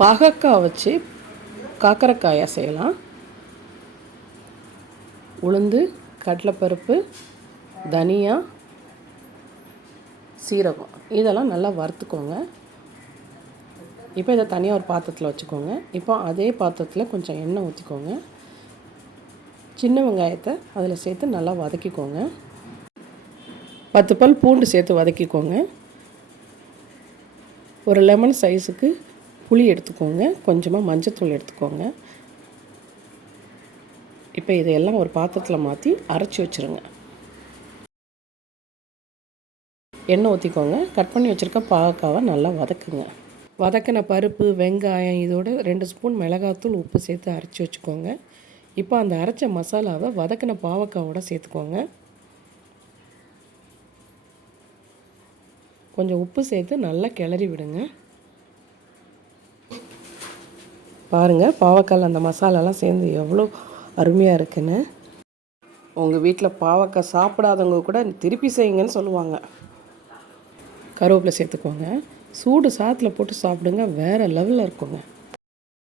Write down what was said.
பாகக்காய் வச்சு காக்கரக்காயை செய்யலாம். உளுந்து, கடலைப்பருப்பு, தனியா, சீரகம் இதெல்லாம் நல்லா வறுத்துக்கோங்க. இப்போ இதை தனியாக ஒரு பாத்திரத்தில் வச்சுக்கோங்க. இப்போ அதே பாத்திரத்தில் கொஞ்சம் எண்ணெய் ஊற்றிக்கோங்க. சின்ன வெங்காயத்தை அதில் சேர்த்து நல்லா வதக்கிக்கோங்க. 10 பல் பூண்டு சேர்த்து வதக்கிக்கோங்க. ஒரு லெமன் சைஸுக்கு புளி எடுத்துக்கோங்க. கொஞ்சமாக மஞ்சத்தூள் எடுத்துக்கோங்க. இப்போ இதையெல்லாம் ஒரு பாத்திரத்தில் மாற்றி அரைச்சி வச்சுருங்க. எண்ணெய் ஊற்றிக்கோங்க. கட் பண்ணி வச்சுருக்க பாகக்காவை நல்லா வதக்குங்க. வதக்கின பருப்பு, வெங்காயம் இதோட 2 ஸ்பூன் மிளகாத்தூள், உப்பு சேர்த்து அரைச்சி வச்சுக்கோங்க. இப்போ அந்த அரைச்ச மசாலாவை வதக்கின பாவக்காவோட சேர்த்துக்கோங்க. கொஞ்சம் உப்பு சேர்த்து நல்லா கிளறி விடுங்க. பாருங்கள், பாவக்காயில் அந்த மசாலாலாம் சேர்ந்து எவ்வளோ அருமையாக இருக்குன்னு. உங்கள் வீட்டில் பாவக்காய் சாப்பிடாதவங்க கூட திருப்பி செய்யுங்கன்னு சொல்லுவாங்க. கருவேப்பிலை சேர்த்துக்கோங்க. சூடு சாத்தில் போட்டு சாப்பிடுங்க, வேறு லெவலில் இருக்குங்க.